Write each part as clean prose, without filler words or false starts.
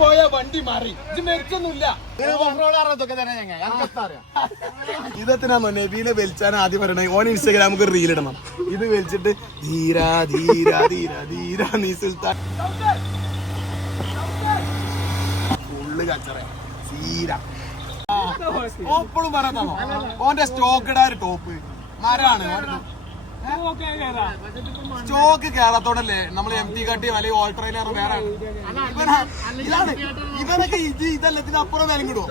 പോയ വണ്ടി മാറി ഇത് മരിച്ചൊന്നുമില്ല. ഇതെത്തിനാന്നോ നബീനെ വലിച്ചാൻ ആദ്യം പറയണേ. ഓൻ ഇൻസ്റ്റാഗ്രാമിൽ റീൽ ഇടണം. ഇത് വലിച്ചിട്ട് ധീരാ ധീരാ ധീരാ ധീരാ നീ സുൽത്താൻ ഫുള്ള് കച്ചറ സീര. ഓപ്പോഴും പറയാന്നോ ഓന്റെ സ്റ്റോക്ക് ഇടാ ഒരു ടോപ്പ് മരാണ്. സ്റ്റോക്ക് കേരളത്തോടല്ലേ നമ്മൾ MT കാട്ടിയും അല്ലെങ്കിൽ ഓൾട്രയിലാണ് വേറെ ഇതാണ്. ഇവനൊക്കെ ഇതല്ല ഇതിനപ്പുറം വില കിടുവോ?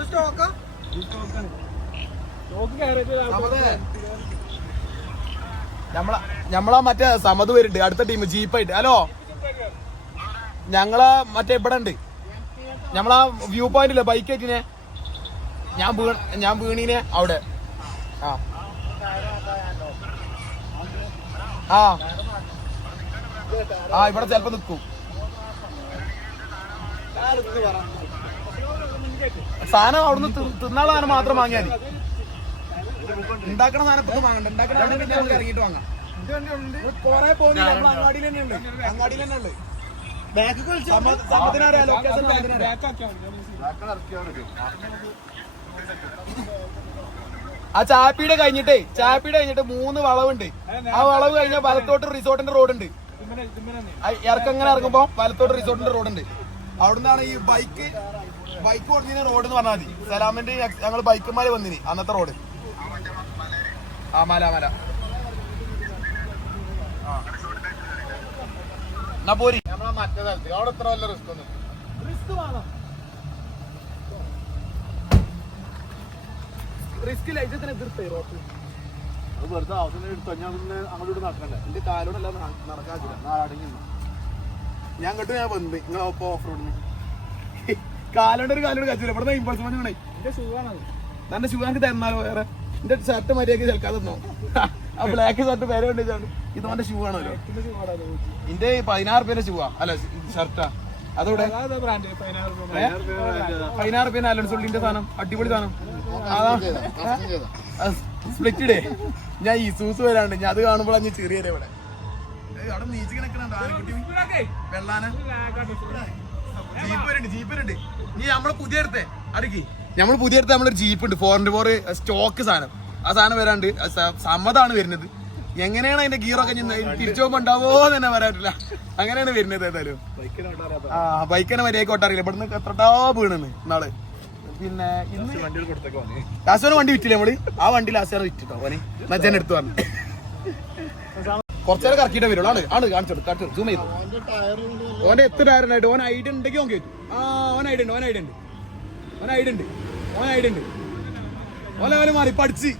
നമ്മളാ മറ്റേ സമത് വരുന്നുണ്ട് അടുത്ത ടീം ജീപ്പായിട്ട്. ഹലോ ഞങ്ങളാ മറ്റേ ഇവിടെ ഉണ്ട് നമ്മളാ വ്യൂ പോയിന്റ് ഇല്ലേ ബൈക്ക് ആയിട്ടിനെ ഞാൻ വീണീനെ അവിടെ. ഇവിടെ ചെലപ്പോ നിൽക്കും. സാധനം അവിടുന്ന് തിന്നാള സാധനം മാത്രം വാങ്ങിയാൽ ഉണ്ടാക്കണ സാധനം ഇപ്പൊ വാങ്ങണ്ട. ഉണ്ടാക്കണ നമുക്ക് ഇറങ്ങിയിട്ട് വാങ്ങാം. കൊറേ പോകുന്നില്ല നമ്മൾ അങ്ങാടിയിൽ തന്നെ ഉണ്ട്. അങ്ങാടിയിൽ തന്നെ ഉണ്ട്. ആ ചാപ്പിയുടെ കഴിഞ്ഞിട്ട് 3 വളവുണ്ട്. ആ വളവ് കഴിഞ്ഞാൽ വലത്തോട്ട് റിസോർട്ടിന്റെ റോഡുണ്ട്. ഇറക്കങ്ങനെ ഇറങ്ങുമ്പോ വലത്തോട്ട് റിസോർട്ടിന്റെ റോഡുണ്ട്. അവിടുന്നാണ് ഈ ബൈക്ക് ഓടുന്ന റോഡ് എന്ന് പറഞ്ഞാൽ മതി. സലാമിന്റെ ഞങ്ങൾ ബൈക്കുമാര് വന്നിനി അന്നത്തെ റോഡ്. മല എന്നാ പോരി. മറ്റേ സ്ഥലത്ത് അവിടെ എത്ര വല്ല റിസ്ക് ഒന്നും റിസ്ക് ലൈസത്തിന് എതിർത്തേ റോഡ് അത് വെറുതെ അവസരം എടുത്തു. അങ്ങോട്ട് നടക്കണ്ടേ? എന്റെ കാലോടല്ല നടക്കാതില്ല. ഞാൻ അങ്ങോട്ട് ഞാൻ വന്ന് നിങ്ങളൊപ്പം ഓഫ് റോഡിന് കാലോട് കാച്ചില്ല. ഇവിടെ ഇമ്പൾസ് മഞ്ഞാണേ. എന്റെ ഷൂ എനിക്ക് തരുന്നാലോ വേറെ. എന്റെ ഷർട്ട് മര്യാദക്ക് ചെൽക്കാതെ തന്നോ. ആ ബ്ലാക്ക് ഷർട്ട് പേരെ കൊണ്ടിച്ചാണ്. ഇത് എന്റെ ഷൂ ആണല്ലോ. എന്റെ 16 രൂപേന്റെ ഷൂവാ അല്ല ഷർട്ടാ. അതോടെ 16 രൂപ അലൻസുള്ളിന്റെ സാധനം അടിപൊളി സാധനം. സ്പ്ലിറ്റഡേ ഞാൻ ഈ സൂസ് വരാണ്ട് ഞാൻ അത് കാണുമ്പോൾ ഞാൻ ചെറിയ ഇവിടെ അവിടെ നീച്ച് കിടക്കണുണ്ട്. വെള്ളാന ജീപ്പ് വരുന്നുണ്ട്. നീ നമ്മള് പുതിയ എടുത്തേ അടുക്കി നമ്മളൊരു ജീപ്പ് ഉണ്ട് 4x4 സ്റ്റോക്ക് സാധനം. ആ സാധനം വരാണ്ട് സമ്മതാണ് വരുന്നത്. എങ്ങനെയാണ് അതിന്റെ ഗിയറൊക്കെ തിരിച്ചു പോകുമ്പോ ഉണ്ടാവോ തന്നെ പറയാറില്ല. അങ്ങനെയാണ് വരുന്നത്. ഏതായാലും ബൈക്കിനെ മര്യാദക്ക് ഓട്ടറിയില്ല. ഇവിടുന്ന് എത്രട്ടോ വീണെന്ന് നാള്. പിന്നെ ലാസ്റ്റ് വണ്ടി വിറ്റില്ല നമ്മള്. ആ വണ്ടി ലാസ്റ്റ് വിറ്റിട്ടോ ഓനെ മജ്ജൻ എടുത്തു പറഞ്ഞു. കുറച്ചേരം കറക്കിട്ടേ വരുള്ളൂ. ആണ് കാണിച്ചോളൂ സൂം ചെയ്തു. ഓന്റെ എത്ര ടയറുണ്ടായിട്ട് ഓൻ ഐഡിയ ഉണ്ടെങ്കിൽ ഓൻ കേട്ടു. ഓൻ ഐഡിയ ഉണ്ട്. ഓല മാറി പഠിച്ച്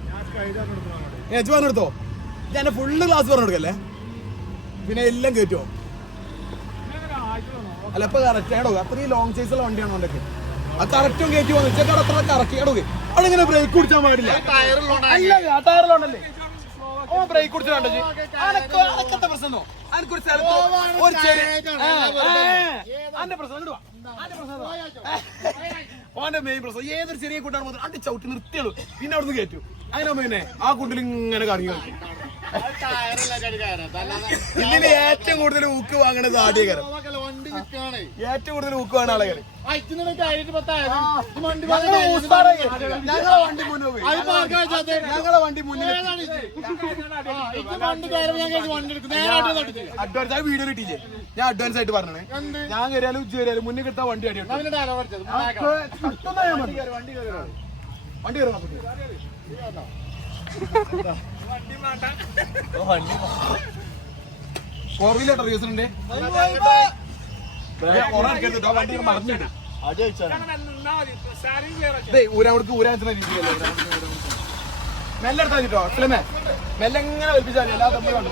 പറഞ്ഞെടുത്തോ. ഞാൻ ഫുള്ള് ക്ലാസ് പറഞ്ഞു കൊടുക്കല്ലേ. പിന്നെ എല്ലാം കേട്ടോ. അല്ല ഇപ്പൊ കറക്റ്റ് ആടോ. അത്രയും ലോങ് സൈസുള്ള വണ്ടിയാണ് ഓണ്ടൊക്കെ. ആ കറക്റ്റും കയറ്റി വന്നു ഉച്ചക്കാട് അത്ര കറക്കി ഇടവ്. അവിടെ ഇങ്ങനെ ബ്രേക്ക് കുടിച്ചാൻ പാടില്ല. അല്ല ആ ടയറിലുണ്ടല്ലേ ഓ ബ്രേക്ക് കുടിച്ചാൽ പ്രശ്നമോ? എനിക്കൊരു സ്ഥലത്ത് അന്റെ പ്രശ്നം ഓന്റെ മെയിൻ പ്രശ്നം ഏതൊരു ചെറിയ കൂട്ടാണ് മാത്രം അണ്ടി ചവിട്ടി നിർത്തിയുള്ളൂ. പിന്നെ അവിടുന്ന് കയറ്റു. അങ്ങനെ പിന്നെ ആ കുണ്ടിൽ ഇങ്ങനെ കറങ്ങി ഇതിന് ഏറ്റവും കൂടുതൽ ഊക്ക് വാങ്ങണത് ആദ്യകാരം. ഏറ്റവും കൂടുതൽ ഊക്ക് വാങ്ങണ ആളുകൾ ഞങ്ങളെ വണ്ടി മുന്നിൽ അഡ്വാൻസ് ആയി വീഡിയോ കിട്ടിയില്ലേ? ഞാൻ അഡ്വാൻസ് ആയിട്ട് പറഞ്ഞേ. ഞാൻ കയറിയാലും ഉച്ച കയറിയാലും മുന്നിൽ കിട്ടാൻ വണ്ടി അടി വണ്ടി കയറണം. 4-wheeler യൂസിനുണ്ട്. വണ്ടി മറിഞ്ഞിട്ട് ഊരാൻ മെല്ലെ എടുത്താ കിട്ടോ. അച്ഛലമേ മെല്ലെ എങ്ങനെ വലിപ്പിച്ചാൽ എല്ലാ തമ്മിൽ കണ്ടു.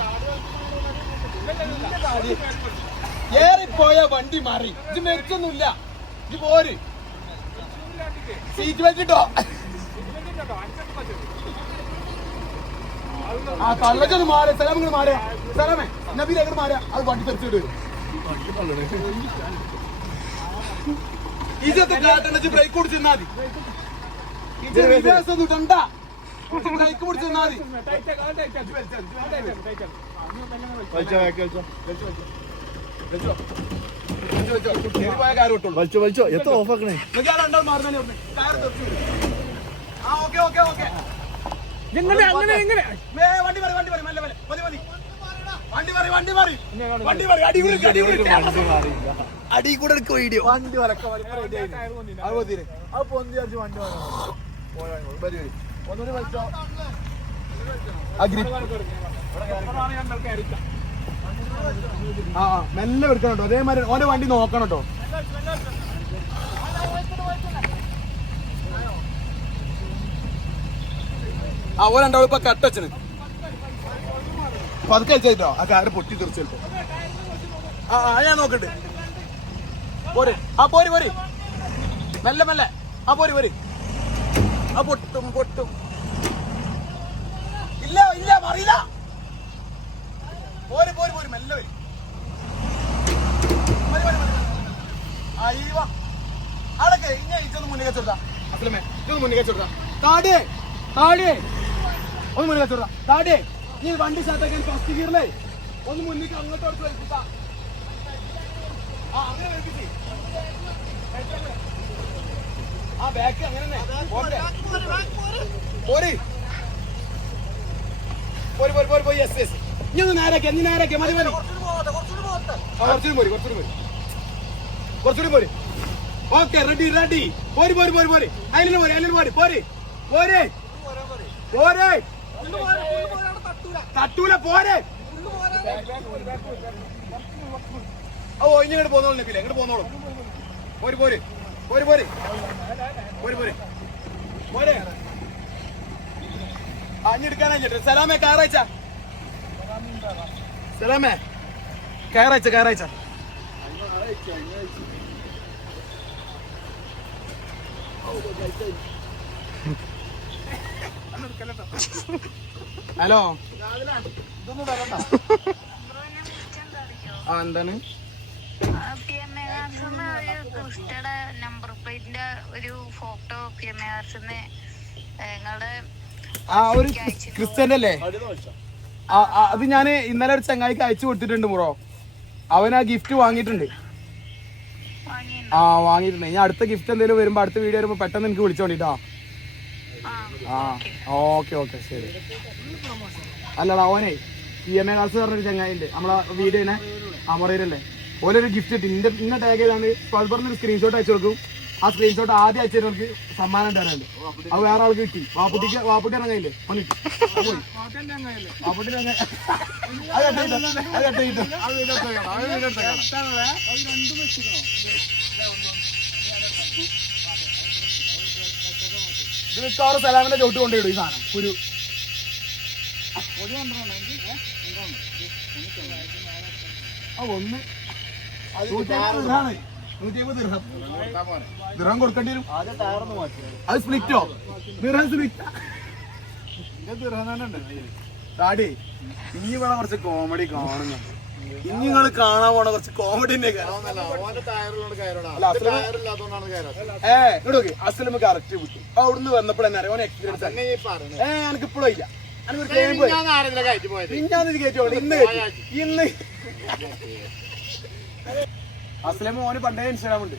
ഏറിപ്പോയ വണ്ടി മാറി. ഇത് മരിച്ചൊന്നുമില്ല. ഇത് പോര് സീറ്റ് വെച്ചിട്ടോ. ആ തള്ളച്ചൊന്ന് മാറി. സ്ഥലം ഇങ്ങനെ മാറിയ സ്ഥലമേ നബീലേക്ക് മാറിയ അത് വണ്ടി തെറിച്ചിട്ട് വരും. ഇതൊക്കെ കാട്ടണച്ച് ബ്രേക്ക് കുടിച്ചിരുന്നാ മതി. വിദ്യാഭ്യാസം ഇടണ്ട. ബ്രേക്ക് പിടിച്ചിരുന്നാ മതി. വലിച്ചോ വലിച്ചോ എത്ര ഓഫാക്കണേ എങ്ങനെ അങ്ങനെ എങ്ങനെ അടി കൂടെ വീഡിയോ വണ്ടി മെല്ലെ എടുക്കണം കേട്ടോ അതേമാതിരി ഓന്റെ വണ്ടി നോക്കണം കേട്ടോ ഓരണ്ടാവും ഇപ്പൊ കട്ടച്ചന് അപ്പൊ അത് കഴിച്ചോ ആ കാര് പൊട്ടി തെറിച്ച് ചിലപ്പോ ഞാൻ നോക്കട്ടെ പോരെ പോരെ മെല്ലെ മെല്ലെ പോരെ പൊട്ടും ഇല്ല പറയില്ല പോരെ മെല്ലെ വരും അടക്കെ ഇങ്ങനെ ഇതൊന്ന് മുന്നേ കച്ചോട്ടാ അസലമേ ഇതൊന്ന് മുന്നേ കച്ചോട്ടാ താടേ ഒന്ന് മുന്നേ കച്ചോട്ടാ താടേ നീ വണ്ടി സ്റ്റാർട്ടാക്കാൻ ഫസ്റ്റ് ഗിയറിലേ ഒന്ന് മുന്നിലേക്ക് അങ്ങോട്ട് അടുത്ത് വലിപ്പിട്ടാ അങ്ങനെ വലിപ്പിച്ച് ബാക്ക് അങ്ങനെ പോരി യെസ് നീ ഒന്ന് നേരാക്കിയ മതി കുറച്ചുകൂടി പോരി ഓക്കെ റെഡി പോരി അതിലും പോരി തട്ടൂല പോരെ ഇങ്ങോട്ട് പോന്നോളൂ നിൽക്കില്ല ഇങ്ങോട്ട് പോന്നോളൂ പോരി അഞ്ഞെടുക്കാനായിട്ട് സലാമേ കയറാഴ്ച ഹലോ എന്താണ് നമ്പർ പ്ലേറ്റിന്റെ ഒരു ഫോട്ടോ ഒരു ക്രിസ്ത്യന്റെ അല്ലേ അത് ഞാൻ ഇന്നലെ ഒരു ചങ്ങായിക്ക് അയച്ചു കൊടുത്തിട്ടുണ്ട് മുറോ അവൻ ആ ഗിഫ്റ്റ് വാങ്ങിയിട്ടുണ്ട് വാങ്ങിയിട്ടുണ്ട് ഞാൻ അടുത്ത ഗിഫ്റ്റ് എന്തെങ്കിലും വരുമ്പോ അടുത്ത വീഡിയോ വരുമ്പോ പെട്ടെന്ന് എനിക്ക് വിളിച്ചോണ്ടിട്ടോ ഓക്കെ ശരി അല്ലടാ ഓനെ PMA കാസ് പറഞ്ഞൊരു ചങ്ങായിണ്ട് നമ്മളെ വീഡിയോനെ അമറയിലല്ലേ ഓരോ ഗിഫ്റ്റ് ഇട്ട് ഇന്ന ടാഗ് ചെയ്താണ് പറഞ്ഞൊരു സ്ക്രീൻഷോട്ട് അയച്ചു കൊടുക്കും ആ സ്ക്രീൻഷോട്ട് ആദ്യം അയച്ചവർക്ക് സമ്മാനം ഉണ്ടാകാനുണ്ട് അത് വേറെ ആൾക്ക് കിട്ടി വാപ്പുട്ടി ഇറങ്ങയില്ലേ ഇത് മിക്കവാറും സലാമിന്റെ ചോട്ട് കൊണ്ടിടും ഈ സാധനം ഒരു ഒന്ന് 150 ദിർഹം കൊടുക്കേണ്ടി വരും അത് സ്പ്ലിറ്റോ ദിർഹം സ്പ്ലിറ്റ് ഡാഡി ഇനി ഇവിടെ കുറച്ച് കോമഡി കാണുന്നു ഇനി നിങ്ങൾ കാണാൻ പോണ കുറച്ച് കോമഡി അസലമ കറക്റ്റ് വിട്ടു അവിടുന്ന് വന്നപ്പോൾ തന്നെ അറിയാം എക്സ്പീരിയൻസ് എനിക്ക് ഇപ്പോഴും ഇല്ല ഇന്ന് അസ്ലം മോന് പണ്ടേ ഇൻസ്റ്റാഗ്രാം ഉണ്ട്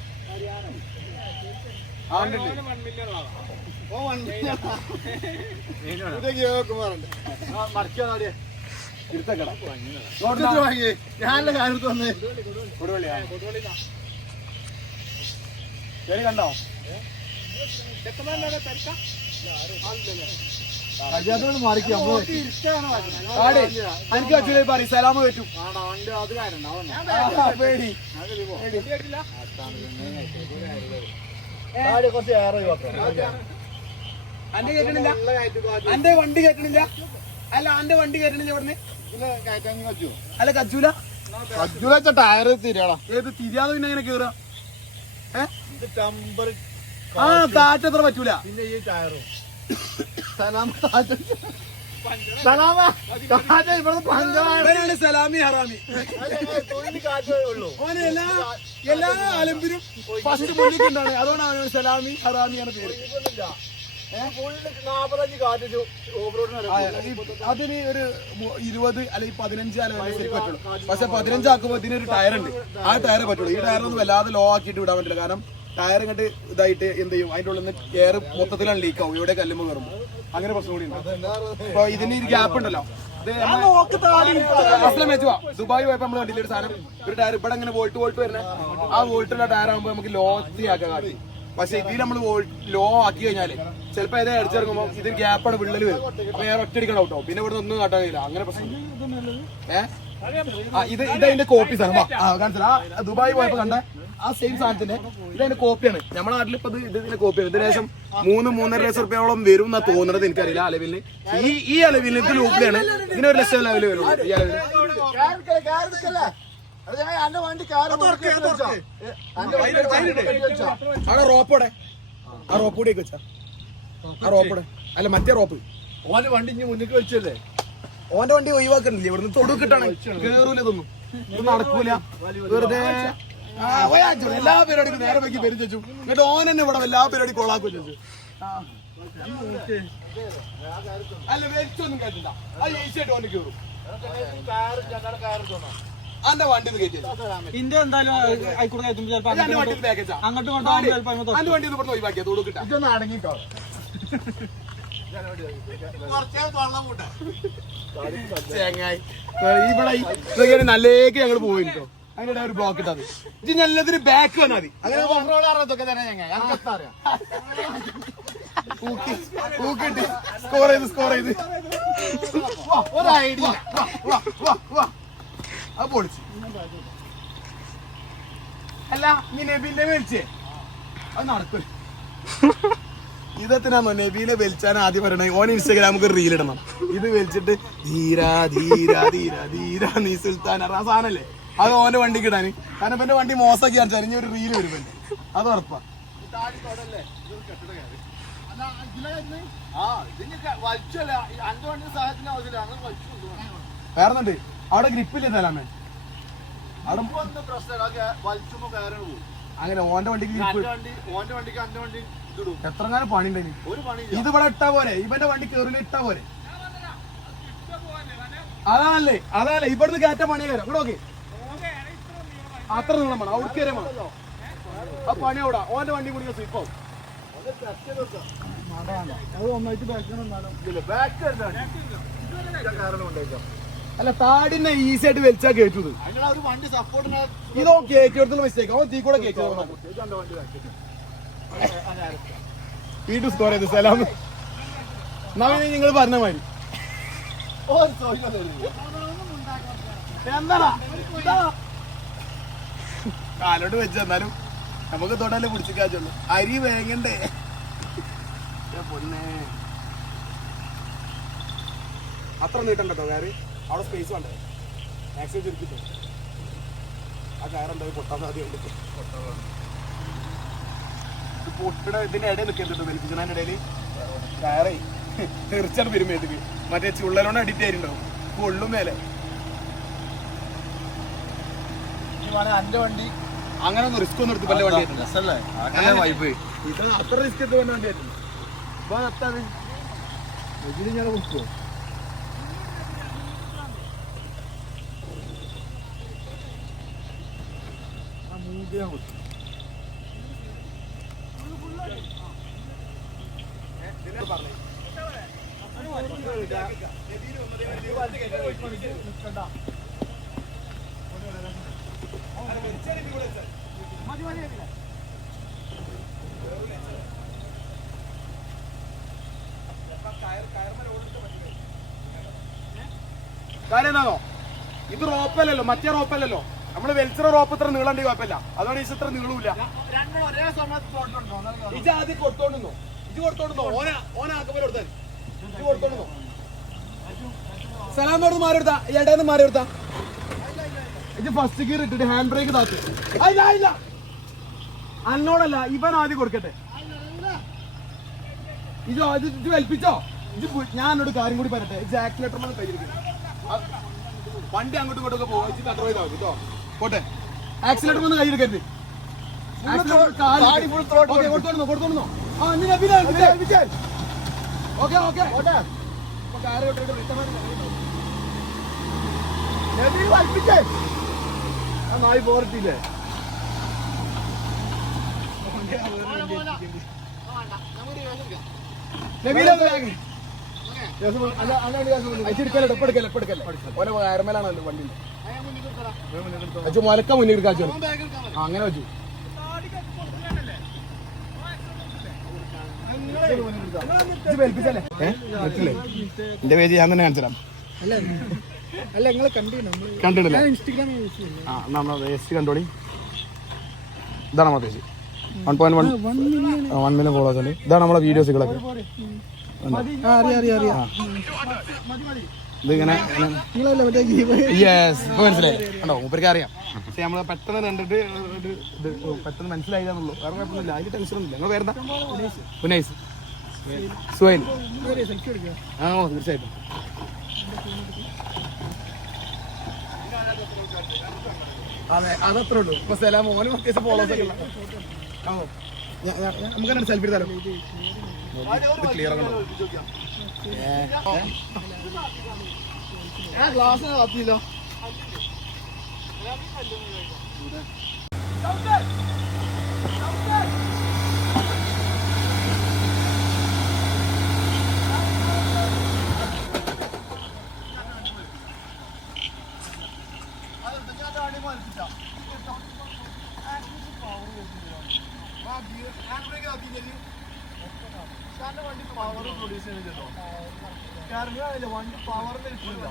കണ്ടോ എനിക്ക് അച്ഛനെ പറയും സലാമ പറ്റും പേടി അന്റെ വണ്ടി കയറ്റണില്ല അല്ല അന്റെ വണ്ടി കയറ്റണില്ല ഇവിടുന്ന് അല്ല കച്ചൂല ടയർ തിരിയാടാ ഏത് തിരിയാതെ പിന്നെ എങ്ങനെ കേറാ കാറ്റത്ര പറ്റൂല പിന്നെ ഈ ടയറും സലാമി ഹറാമി എല്ലാ അലമ്പിനും ഫസ്റ്റ് മുന്നിട്ടുണ്ടാണ് അതുകൊണ്ടാണ് സലാമി ഹറാമി ആണ് പേര് അതിന് ഒരു 20 അല്ലെങ്കിൽ 15 ശരിക്കും പറ്റുള്ളൂ. പക്ഷെ 15 ആക്കുമ്പോൾ ഇതിനൊരു ടയർ ഉണ്ട്. ആ ടയറേ പറ്റുള്ളൂ. ഈ ടയറൊന്നും വല്ലാതെ ലോ ആക്കിയിട്ട് വിടാൻ പറ്റില്ല. കാരണം ടയർ ഇങ്ങോട്ട് ഇതായിട്ട് എന്ത് ചെയ്യും, അതിൻ്റെ ഉള്ളിൽ നിന്ന് എയർ മൊത്തത്തിലാണ് ലീക്ക് ആവും ഇവിടെ കല്ലുമ്പോൾ കയറുമ്പോൾ. അങ്ങനെ പ്രശ്നം കൂടി ഉണ്ട്. അപ്പൊ ഇതിന് ഒരു ഗ്യാപ്പ് ഉണ്ടല്ലോ. ദുബായ് പോയപ്പോ നമ്മള് കണ്ടില്ല ഒരു സാധനം, ഒരു ടയർ ഇവിടെ ഇങ്ങനെ വോൾട്ട് വരുന്ന ആ വോൾട്ടുള്ള ടയർ ആകുമ്പോ നമുക്ക് ലോത്തി ആക്കാൻ കാട്ടി. പക്ഷെ ഇതിൽ നമ്മൾ ലോ ആക്കി കഴിഞ്ഞാല് ചിലപ്പോ ഏതാ അടിച്ചിറങ്ങുമ്പോ ഇതിന് ഗ്യാപ്പാണ് വിള്ളല് വരും. അപ്പൊ ഞാൻ ഒറ്റയടിക്കണം കേട്ടോ. പിന്നെ ഇവിടെ ഒന്നും കാട്ടാൻ കഴിയില്ല. അങ്ങനെ പ്രശ്നം. ഇത് അതിന്റെ കോപ്പി സാധനം കാണിച്ചാ ദുബായ് പോയപ്പോ കണ്ട ആ സെയിം സാധനത്തിന്റെ ഇതിന്റെ കോപ്പിയാണ്. നമ്മുടെ നാട്ടിൽ ഇപ്പൊ ഇതിന്റെ കോപ്പിയാണ്. ഇതിന് ശേഷം 3-3.5 ലക്ഷം റുപ്യോളം വരും എന്നാ തോന്നുന്നത്. എനിക്കറിയില്ല അലവില്. ഈ അലവിൽ ഇത് ലൂപ്പിലാണ്. ഇതിന് 1 ലക്ഷം ലെവല് വരും. ഈ അലവില് അവിടെ റോപ്പോടെ ആ റോപ്പ് കൂടി വെച്ചാ ആ റോപ്പോടെ അല്ല മറ്റേ റോപ്പ് ഓന്റെ വണ്ടി ഇനി മുന്നിട്ട് വെച്ചല്ലേ. ഓന്റെ വണ്ടി ഒഴിവാക്കണില്ലേ? ഇവിടുന്ന് തൊടു കിട്ടാണ് കേറൂല. ഇതൊന്നും ഇത് നടക്കൂല. വെറുതെ എല്ലാ പരിപാടിക്കും നേരെ വെക്കി പെരും ചോദിച്ചു. എന്നിട്ട് ഓൻ തന്നെ ഇവിടെ എല്ലാ പരിപാടി കൊള്ളാക്കും ചോദിച്ചു. അല്ല വെച്ചൊന്നും കേട്ടില്ല. അത് ഈസിയായിട്ട് ഓന് കയറും. അന്റെ വണ്ടി ഇന്ത്യ എന്തായാലും അന്റെ വണ്ടി ഇവിടുന്ന് ഒഴിവാക്കിയാ തൊടു കിട്ടാ. ഇതൊന്നും അടങ്ങിട്ടോ ചേങ്ങായി ഇവിടെ നല്ലേക്ക് ഞങ്ങൾ പോയിട്ടോ. അതിനിടെ ഒരു ബ്ലോക്ക് ഇട്ടാ മതി. ഇത് നല്ലതൊരു ബാക്ക് വന്നാൽ മതി. അങ്ങനെ പൂക്കിട്ട് സ്കോർ ചെയ്ത് ഒരു ഐഡിയ അത് പൊളിച്ചു. അല്ല നീ നബീനെ വലിച്ചേ അത് നടക്കൂല. ഇതെത്തിനാന്നോ നബീനെ വലിച്ചാൻ ആദ്യം പറയണേ ഓൻ ഇൻസ്റ്റാഗ്രാമിക്ക് ഒരു റീൽ ഇടണം. ഇത് വലിച്ചിട്ട് ധീരാ ധീരാ ധീരാ ധീരാ നീ സുൽത്താൻ ആ സാധനല്ലേ അത് ഓന്റെ വണ്ടിക്ക് ഇടാന്. കാരണം ഇപ്പൊ എന്റെ വണ്ടി മോശമാക്കി കാണിച്ചാൽ ഇനി ഒരു റീല് വരും. അത് ഉറപ്പാ. വേറെന്നുണ്ട് അവിടെ ഗ്രിപ്പില്ലേ തലാമേ. അങ്ങനെ ഓന്റെ വണ്ടിക്ക് എത്ര കാലം പണി ഉണ്ടെങ്കിൽ ഇത് ഇവിടെ ഇട്ടാ പോരെ. ഇവന്റെ വണ്ടി കേറില്ല ഇട്ടാ പോരെ. അതാണല്ലേ ഇവിടുന്ന് കയറ്റ പണി കയറാം. ഇവിടെ ഓക്കെ അത്ര നീളം വേണം. അവിടെ കയറിയാ വേണം. ആ പണി അവിടെ ഓന്റെ വണ്ടി കൂടി സ്ലിപ്പാവും. അല്ല താടിനെ ഈസി ആയിട്ട് വലിച്ചാ കേട്ടത്. ഇതോ കേറ്റെടുത്തുള്ള മിസ്റ്റേക്ക്. അവൻ തീ കൂടെ കേറ്റു വീട്ടു സ്കോർ ചെയ്ത് സലാം നിങ്ങൾ പറഞ്ഞ മാതിരി എന്താ കാലോട്ട് വെച്ചെന്നാലും നമുക്ക് തൊടല്ലേ പിടിച്ചിക്കാച്ചുള്ളൂ. അരി വേങ്ങണ്ടേ പൊന്നെ. അത്ര നീട്ടണ്ടോ കയറി അവിടെ സ്പേസ് വേണ്ടേ. മാക്സിമം ചുരുക്കിട്ടോ ആ കയറുണ്ടോ പൊട്ടാൻ സാധ്യതയുണ്ട്. പൊട്ടിട ഇതിന്റെ ഇടയിൽ നിൽക്കുന്നുണ്ട് വലിപ്പിച്ചതിന്റെ ഇടയിൽ കയറേ തീർച്ചയായിട്ടും വരുമ്പോഴത്തേക്ക് മറ്റേ ചുള്ളലോണ്ട് അഡിക്റ്റ് ആയിട്ടുണ്ടാവും. പൊള്ളും മേലെ അന്റെ വണ്ടി അങ്ങനെ ഒന്നും റിസ്ക് ഒന്നും എടുത്ത് പല വണ്ടി ഇത് അത്ര റിസ്ക് എടുത്ത് പല വണ്ടി ആയിട്ടുണ്ട്. അപ്പൊ അതെത്താത് ഇതിന് ഞാൻ കൊടുക്കുമോ? കാര്യം എന്താണോ ഇത് റോപ്പല്ലല്ലോ മറ്റേ റോപ്പല്ലല്ലോ. നമ്മള് വെൽച്ചറ റോപ്പ് ഇത്ര നീളണ്ടി കുഴപ്പമില്ല. അതുകൊണ്ട് ഈ ഇത്ര നീളൂല്ല. ഇത് ആദ്യം കൊടുത്തോണ്ടുന്നോ ഇത് കൊടുത്തോണ്ടുന്നോ ഓനാക്കുമ്പോൾ കൊടുത്താൽ ഇത് കൊടുത്തോണ്ടുന്നോ സലാം തോട് മാറി എടുത്താ ഇടേന്ന് മാറി എടുത്താ ഇത് ഫസ്റ്റ് ഗിയർ ഇട്ടിട്ട് ഹാൻഡ് ബ്രേക്ക് താത്ത്. ഇല്ല അന്നോടല്ല ഇവൻ ആദ്യം കൊടുക്കട്ടെ. ഇത് വലിപ്പിച്ചോ. ഇത് ഞാനോട് കാര്യം കൂടി പറയട്ടെ. ഇത് ആക്സിലേറ്റർ കയ്യിരിക്കും. വണ്ടി അങ്ങോട്ടും ഇങ്ങോട്ടൊക്കെ പോകും. കൺട്രോൾ ചെയ്താൽ മതി കേട്ടോ. പോട്ടെ ആക്സിലേറ്റർ ഒന്ന് കയ്യെടുക്കരുത്. കൊടുത്തോണ്ടോ ആ ഓക്കെ ഓക്കെ ഓട്ടെ കാറ് വിട്ടിട്ട് വായിപ്പിച്ചേ ആ നായി പോരട്ടില്ലേ ഓരോ വയർമേലാണല്ലോ വണ്ടി മലക്ക മുന്നിൽ എടുക്കാച്ചു അങ്ങനെ വെച്ചു എന്റെ പേജ് ഞാൻ തന്നെ കാണിച്ചു തരാം കണ്ടിട്ടില്ലേ ആ നമ്മളെ എസ് കണ്ടോളി ഇതാണ് നമ്മുടെ പേജ് 1.1 മില്യൺ ഫോളോവേഴ്സ് ഉണ്ട് ഇതാണ് നമ്മളെ വീഡിയോസുകളൊക്കെ ഇതിങ്ങനെ യെസ് ഇപ്പൊ മനസ്സിലായി കണ്ടോ മൂപ്പർക്ക് അറിയാം പക്ഷെ നമ്മള് പെട്ടെന്ന് കണ്ടിട്ട് ഇത് പെട്ടെന്ന് മനസ്സിലായില്ലാന്നുള്ളൂ വേറെ കുഴപ്പമൊന്നുമില്ല അതിൽ ടെൻഷനൊന്നുമില്ല നിങ്ങൾ പേരെന്താ ഉനൈസ് സുഹൈൽ ആ തീർച്ചയായിട്ടും അതെ അതത്രേ ഉള്ളൂ ഇപ്പൊ സലാം മോനും അത്യാവശ്യം ഫോളോവേഴ്സ് ഒക്കെ ഉള്ള നമുക്ക് സെൽഫി എടുത്താലോ ക്ലിയർ ഗ്ലാസ് കത്തിയില്ലോ വണ്ടി പവർ പ്രൊഡ്യൂസ് ചെയ്യുന്നില്ലല്ലോ കാരണം വണ്ടി പവറിന് കിട്ടുന്നില്ല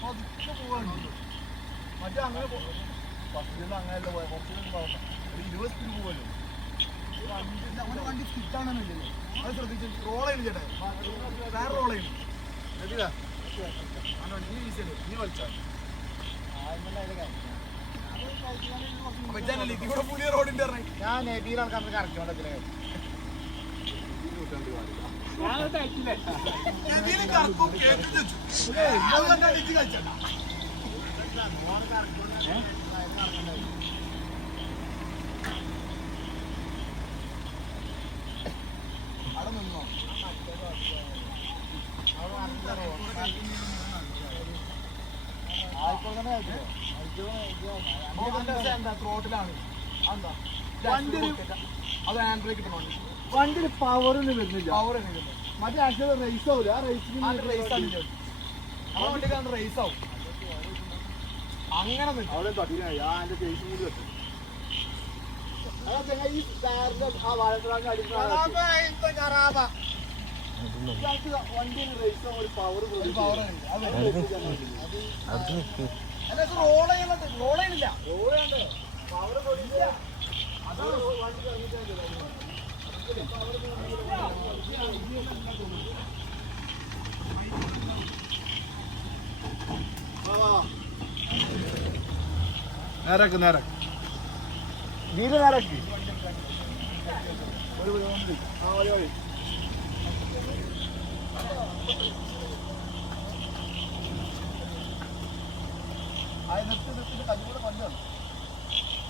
അതൊക്കെ പോവാണ് മറ്റേ അങ്ങനെ അങ്ങനെയല്ല പോയ കുറച്ചുകൂടി പോകണ്ട ഒരു 20 സ്പീഡ് പോവല്ലോ വണ്ടി വണ്ടി സ്കിറ്റാണെന്നില്ലല്ലോ അത് ശ്രദ്ധിച്ചു റോൾ ചെയ്യുന്നു ചേട്ടാ വേറെ റോൾ ചെയ്യുന്നു ഈസിയല്ലേ നീ വലിച്ചാൽ ഇവിടെ പുതിയ റോഡിന്റെ ഞാൻ ആൾക്കാർ കറക്റ്റ് റോട്ടിലാണ് അത് ഹാൻഡ് ബ്രേക്ക് ഇട്ടു വണ്ടിയിൽ പവറൊന്നും വരുന്നില്ല പവർ മറ്റേ ആക്ച്വലി റേസ് ആവില്ല ആ റേസിന് റേസ് ആണ് വണ്ടിക്കാണ് റേസ് ആവും അങ്ങനെ അവിടെ തട്ടില്ല എന്റെ ഫേസും കൂടി വെച്ചു ഈ കാറിന്റെ ആ വാഴക്കാടിന്റെ വണ്ടി റേസ് ആവും ഒരു പവർ റോൾ ചെയ്യണില്ല റോൾ ചെയ്യണ്ട പവർ കൊടുക്കില്ല അതാണ് വണ്ടി നേരാക്ക് നേരാക്ക് വീട് നേരാക്കി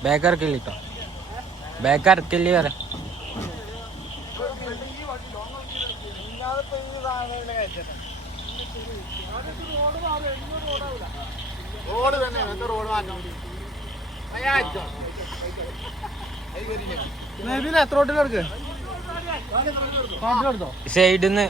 बेकार के लिए तो बेकार के लिए റോഡ് തന്നെ റോഡ് മാറ്റം എത്ര റോട്ടിലെടുക്ക് സൈഡിൽ നിന്ന്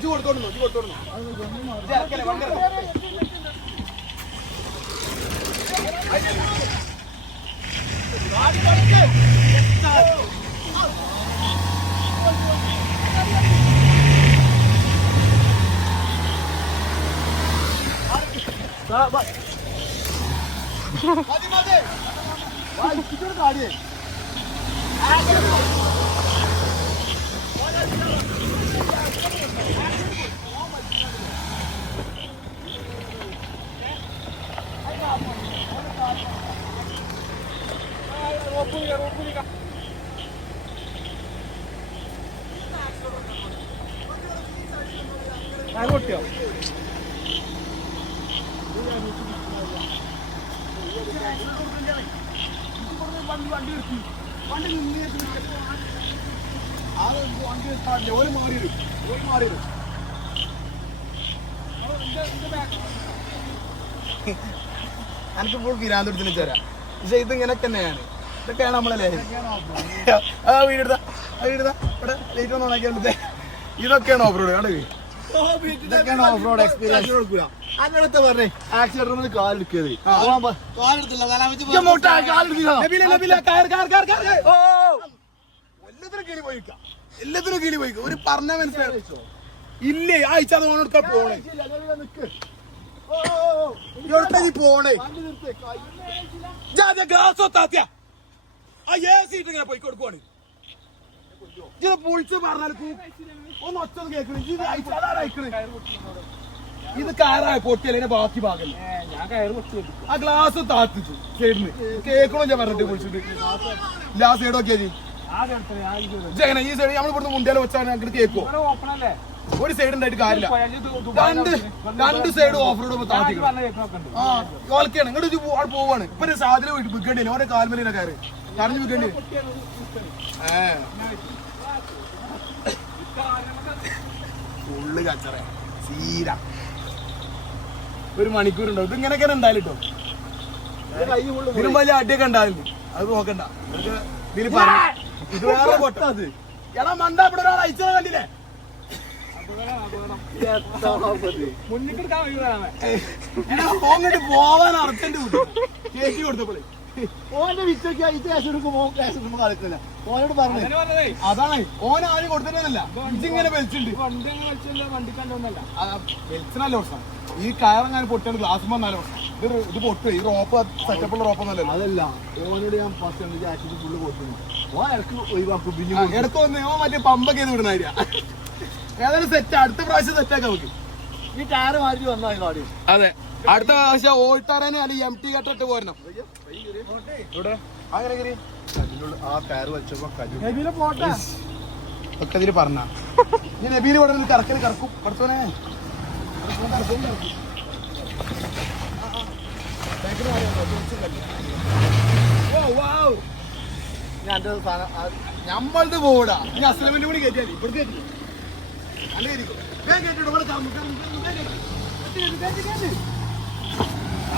गाड़ी വണ്ടി മാറി എനിക്ക് ഇപ്പോൾ പിരാന്തെടുത്തിന് തരാം. പക്ഷെ ഇത് ഇങ്ങനെ തന്നെയാണ്. ഇതൊക്കെയാണ് നമ്മളെ ലഹരി. വീടെടുത്താ ഇവിടെ ലൈറ്റ് ഒന്ന് ഓണാക്കിയാൽ ഇതൊക്കെയാണ് ഓഫ് റോഡ്. കണ്ടു ഇതൊക്കെയാണ് ഓഫ് റോഡ് എക്സ്പീരിയൻസ്. കൊടുക്കൂല അങ്ങനത്തെ പറഞ്ഞേ ആക്സിഡന്റ് കാലെടുക്കരുത്. എല്ലാത്തിനും കീഴി പോയിക്കാം. ഒരു പറഞ്ഞ മനസ്സിലായോ ഇല്ലേ? ആഴ്ച അത് ഓണെടുക്കാൻ പോണേ പോണേ ഗ്ലാസ് ഒത്താത്തിയ ആ സീറ്റ് ഇങ്ങനെ പോയി കൊടുക്കുവാണ്. ഇത് പൊളിച്ച് പറഞ്ഞാൽ ഒന്ന് ഒച്ച കേൾക്കണേ. ഇത് അയക്കണേ. ഇത് കാറായ പൊട്ടിയല്ലേ ബാക്കി ഭാഗം. ആ ഗ്ലാസ് താത്തിച്ചു സൈഡിന് കേൾക്കണോ ഞാൻ പറഞ്ഞിട്ട് പൊളിച്ചിട്ട് ലാ സൈഡ് നോക്കിയാ എങ്ങനെ ഈ സൈഡ് നമ്മൾ ഇവിടുന്ന് മുണ്ടിയാലും വെച്ചാൽ അങ്ങോട്ട് കേൾക്കുമോ? ഒരു സൈഡ് ഉണ്ടായിട്ട് കാര്യമില്ല. രണ്ട് സൈഡ് ഓഫ് റോഡ് ഓൾക്കാണ് ഇങ്ങോട്ട് പോവാണ്. ഇപ്പൊ സാധനം വിൽക്കേണ്ടി ഓരോ കാൽമലിനെ കയറി കറഞ്ഞു വിൽക്കേണ്ടി. ഫുള്ള് കച്ചറ സീര ഒരു മണിക്കൂറുണ്ടാവും. ഇത് ഇങ്ങനെയൊക്കെ ഉണ്ടായാലും കേട്ടോ. ഇതിനും വലിയ അടിയൊക്കെ ഉണ്ടാവില്ല. അത് നോക്കണ്ട. ഇതിന് ഇത് വേറെ പൊട്ട. അത് എടാ മണ്ട ഇവിടെ ഒരാൾ അയച്ചത് കണ്ടില്ലേ? ഓങ്ങോട്ട് പോവാൻ അർജന്റ് കേറ്റി കൊടുത്തപ്പോളേ ഓന്റെ വിറ്റൊക്കെ ഓനോട് പറഞ്ഞു. അതാണ് ഓൻ ആരും കൊടുത്തിട്ടല്ല. ഇങ്ങനെ വലിച്ചിട്ടുണ്ട്. വലിച്ചനല്ല പ്രശ്നം. ഈ കയറങ്ങാൻ പൊട്ടിയാണ് ഗ്ലാസ് വന്നാലും പ്രശ്നം. ഇത് പൊട്ട്. ഈ റോപ്പ് സെറ്റപ്പുള്ള റോപ്പൊന്നല്ലല്ലോ. അതല്ല ഓനോട് ഞാൻ ഫസ്റ്റ് ജാക്കറ്റ് ഫുള്ള് പൊട്ടുന്നു. ഓൻ ഇടക്ക് ഒഴിവാക്കും. ഇടക്ക് വന്ന് ഓൻ മറ്റേ പമ്പൊക്കെ ചെയ്ത് വിടുന്ന കാര്യം. ഏതായാലും സെറ്റ്. അടുത്ത പ്രാവശ്യം സെറ്റാക്കാം നമുക്ക്. ഈ ടയർ മാറ്റി വന്നാൽ അതെ. അടുത്ത പ്രാവശ്യം ഓൾട്ടാറേനെ അല്ലെങ്കിൽ MT കെട്ടിട്ട് പോരണം. അങ്ങനെ ആ ടയർ വെച്ചപ്പോ ഒക്കെ ഇതില് പറഞ്ഞ ഞാൻ നബീല് ഇവിടെ കറക്കല് കറക്കും. കടത്തോനെ ഞമ്മളത് പോടാ. ഇനി അസ്ലമിന്റെ കൂടി കയറ്റിയാൽ ഇവിടെ കയറ്റി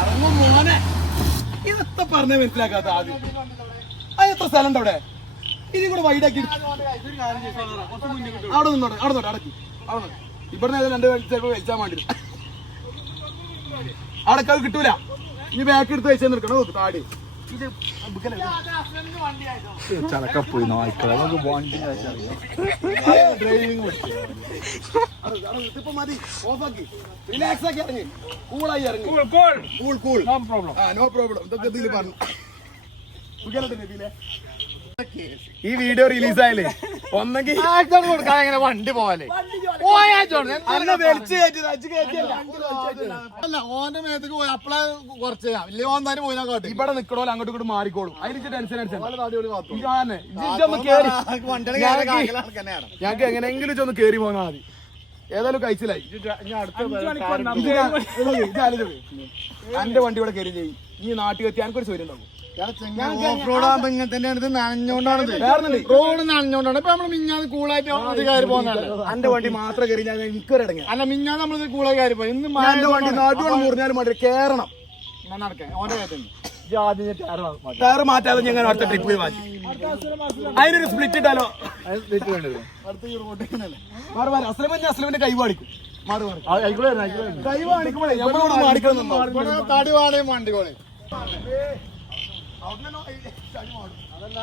ഇറങ്ങും മോനെ. ഇതെത്ര പറഞ്ഞ മനസ്സിലാക്കാത്ത ആദ്യം. അത് എത്ര സ്ഥലം ഉണ്ട് അവിടെ? ഇനി കൂടെ വൈഡാക്കി അവിടെ നിന്നോട്ടെ. അവിടെ നോട്ടെ അടക്കി. അവിടെ ഇവിടുന്ന് രണ്ട് ചിലപ്പോൾ വെച്ചാൽ വേണ്ടി. അവിടെ അത് കിട്ടൂല. ഇനി ബാക്ക് എടുത്ത് വെച്ചാൽ നിൽക്കണം. താടി ചലക്കപ്പോയി ഡ്രൈവിംഗ് ഇപ്പൊ മതി. ഓഫാക്കി റിലാക്സ് ആക്കി ഇറങ്ങി. കൂളായി ഇറങ്ങി. No problem. ഇതൊക്കെ ഇതിൽ പറഞ്ഞു. ഈ വീഡിയോ റിലീസ് ആയാലേ ഒന്നെങ്കിൽ കൊടുക്കാൻ വണ്ടി പോവാലേ ഓന്റെ മേത്തേക്ക് പോയി അപ്പളെ കുറച്ച് ഓന്നാലും പോയിനാ കാട്ടി. ഇവിടെ നിക്കണോ അങ്ങോട്ട് ഇങ്ങോട്ട് മാറിക്കോളും. അതിന് ടെൻഷൻ ഞങ്ങൾക്ക് എങ്ങനെയെങ്കിലും ഒന്ന് കേറി പോന്നാ മതി. ഏതായാലും കഴിച്ചില്ലായി. എന്റെ വണ്ടി ഇവിടെ കയറി ചെയ്യും. ഈ നാട്ടിൽ എത്തി എനിക്കൊരു ചോദ്യം ഉണ്ടാവും. റോഡ് നനഞ്ഞോണ്ടാണ് ഇപ്പൊ നമ്മള് മിഞ്ഞാന്ന് കൂളായിട്ട് കയറി പോകുന്നത്. എന്റെ വണ്ടി മാത്രം കയറി ഞാൻ എനിക്കൊരു ഇടങ്ങി. അല്ല മിഞ്ഞാന്ന് നമ്മള് കൂളായി കയറി പോയി. ഇന്ന് എന്റെ വണ്ടി നാട്ടുകൊണ്ട് മുറിഞ്ഞാലും മതി കേറണം. ടയർ മാറ്റാതെ ഞങ്ങൾ അടുത്ത ട്രിപ്പ് പോയി മാറ്റി. അതിനൊരു സ്പ്ലിറ്റ് ഇട്ടാലോ? അസ്ലമിന്റെ കൈ പാടിക്കും. കൈ പാടിക്കുമ്പോഴേ നമ്മളോട് മാടിക്കണം. തടി വാടയും വണ്ടി പോലെ അതല്ല